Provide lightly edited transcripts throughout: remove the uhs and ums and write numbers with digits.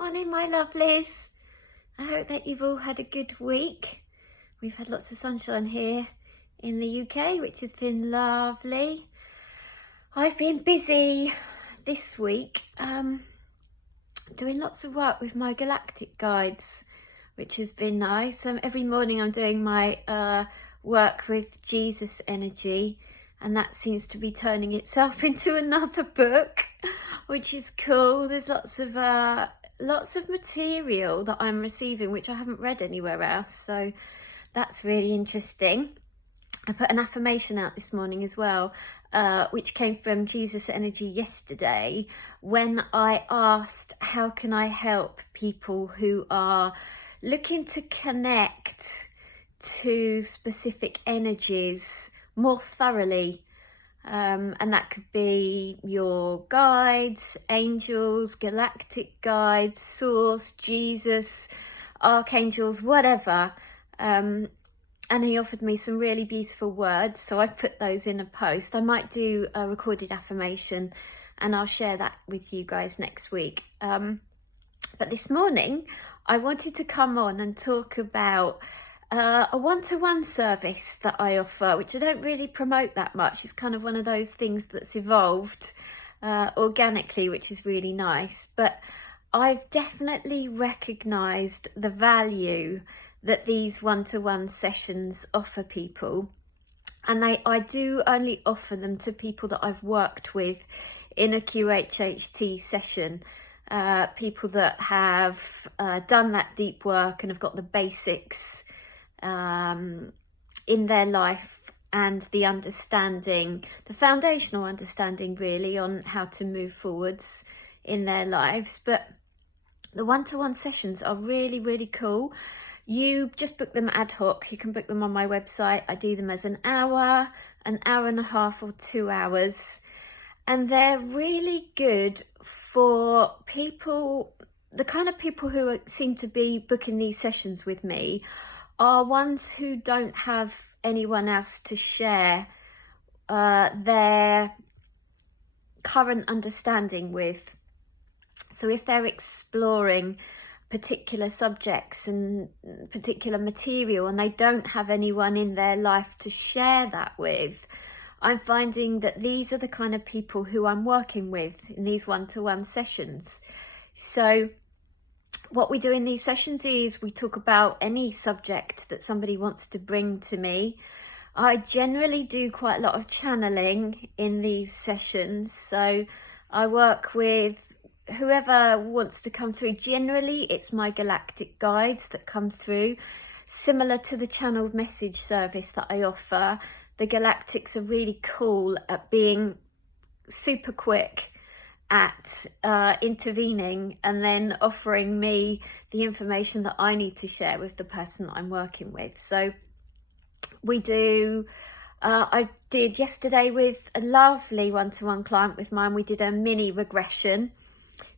Morning, my lovelies. I hope that you've all had a good week. We've had lots of sunshine here in the UK, which has been lovely. I've been busy this week doing lots of work with my galactic guides, which has been nice. Every morning I'm doing my work with Jesus energy, and that seems to be turning itself into another book, which is cool. There's lots of material that I'm receiving which I haven't read anywhere else, so that's really interesting. I put an affirmation out this morning as well, which came from Jesus energy yesterday, when I asked how can I help people who are looking to connect to specific energies more thoroughly. And that could be your guides, angels, galactic guides, source, Jesus, archangels, whatever. And he offered me some really beautiful words, so I've put those in a post. I might do a recorded affirmation and I'll share that with you guys next week. But this morning I wanted to come on and talk about a one-to-one service that I offer, which I don't really promote that much. It's kind of one of those things that's evolved organically, which is really nice. But I've definitely recognised the value that these one-to-one sessions offer people, and I do only offer them to people that I've worked with in a QHHT session. People that have done that deep work and have got the basics in their life, and the understanding, the foundational understanding really, on how to move forwards in their lives. But the one-to-one sessions are really, really cool. You just book them ad hoc. You can book them on my website. I do them as an hour and a half, or 2 hours. And they're really good for people, the kind of people who seem to be booking these sessions with me are ones who don't have anyone else to share their current understanding with. So if they're exploring particular subjects and particular material and they don't have anyone in their life to share that with, I'm finding that these are the kind of people who I'm working with in these one-to-one sessions. So what we do in these sessions is we talk about any subject that somebody wants to bring to me. I generally do quite a lot of channeling in these sessions, so I work with whoever wants to come through. Generally it's my galactic guides that come through, similar to the channeled message service that I offer. The galactics are really cool at being super quick at intervening and then offering me the information that I need to share with the person that I'm working with. So we do, I did yesterday with a lovely one-to-one client with mine, we did a mini regression.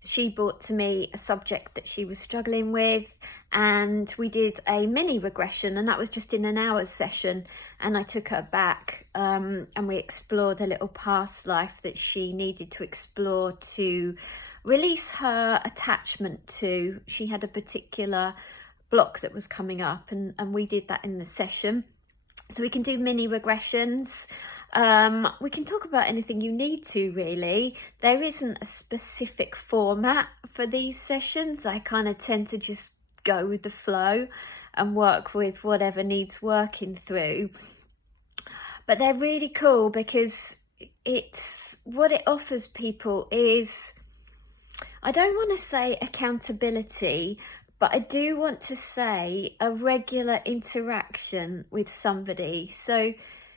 She brought to me a subject that she was struggling with, and we did a mini regression, and that was just in an hour's session. And I took her back and we explored a little past life that she needed to explore to release her attachment to. She had a particular block that was coming up, and we did that in the session. So we can do mini regressions. We can talk about anything you need to, really. There isn't a specific format for these sessions. I kind of tend to just go with the flow and work with whatever needs working through. But they're really cool because it's what it offers people is, I don't want to say accountability, but I do want to say a regular interaction with somebody. So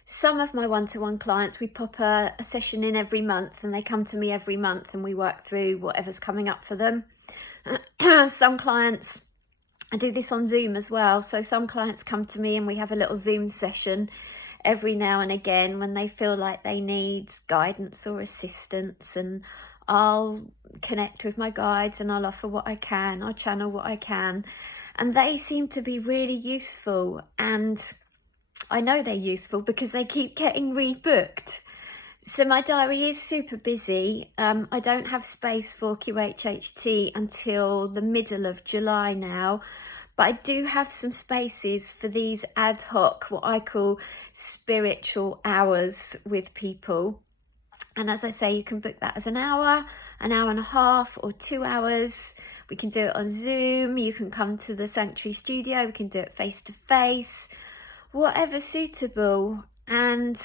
some of my one-to-one clients, we pop a session in every month, and they come to me every month and we work through whatever's coming up for them. Some clients, I do this on Zoom as well. So some clients come to me and we have a little Zoom session every now and again when they feel like they need guidance or assistance, and I'll connect with my guides and I'll offer what I can, I'll channel what I can, and they seem to be really useful. And I know they're useful because they keep getting rebooked. So my diary is super busy. I don't have space for QHHT until the middle of July now, but I do have some spaces for these ad hoc, what I call spiritual hours with people. And as I say, you can book that as an hour and a half, or 2 hours. We can do it on Zoom. You can come to the Sanctuary studio. We can do it face to face, whatever's suitable. And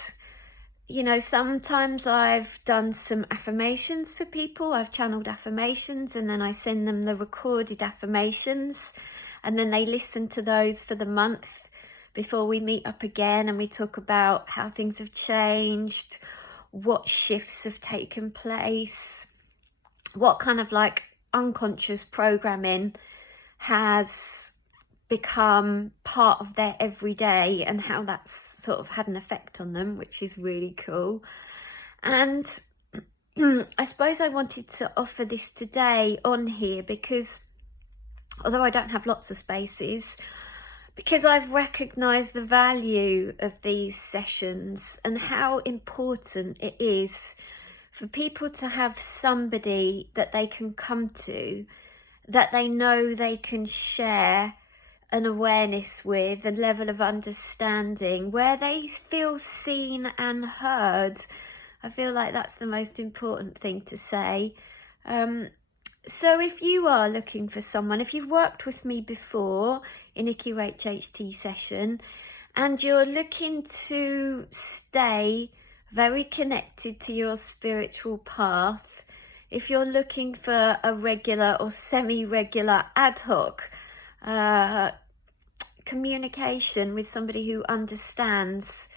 you know, sometimes I've done some affirmations for people. I've channeled affirmations, and then I send them the recorded affirmations, and then they listen to those for the month before we meet up again, and we talk about how things have changed, what shifts have taken place, what kind of like unconscious programming has become part of their everyday, and how that's sort of had an effect on them, which is really cool. And I suppose I wanted to offer this today on here because, although I don't have lots of spaces, because I've recognised the value of these sessions and how important it is for people to have somebody that they can come to, that they know they can share an awareness with, a level of understanding where they feel seen and heard. I feel like that's the most important thing to say. So if you are looking for someone, if you've worked with me before in a QHHT session and you're looking to stay very connected to your spiritual path, if you're looking for a regular or semi-regular ad hoc communication with somebody who understands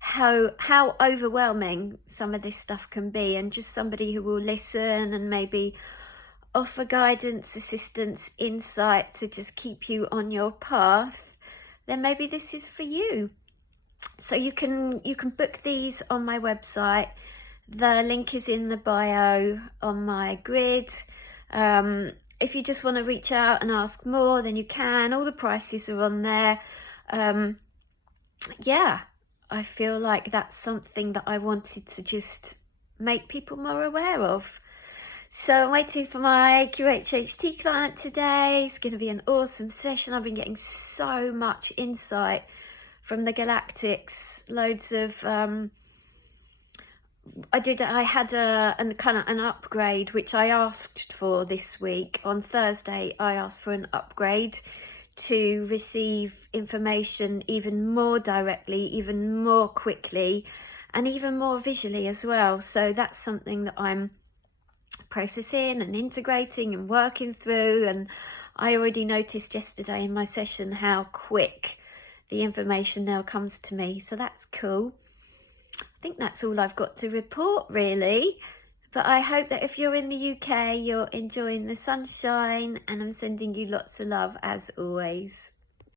how overwhelming some of this stuff can be, and just somebody who will listen and maybe offer guidance, assistance, insight to just keep you on your path, then maybe this is for you. So you can book these on my website. The link is in the bio on my grid. If you just want to reach out and ask more, then you can. All the prices are on there. Yeah, I feel like that's something that I wanted to just make people more aware of. So I'm waiting for my QHHT client today. It's going to be an awesome session. I've been getting so much insight from the galactics, loads of I had an upgrade which I asked for this week. On Thursday I asked for an upgrade to receive information even more directly, even more quickly, and even more visually as well. So that's something that I'm processing and integrating and working through. And I already noticed yesterday in my session how quick the information now comes to me, so that's cool. I think that's all I've got to report really, but I hope that if you're in the UK, you're enjoying the sunshine, and I'm sending you lots of love as always.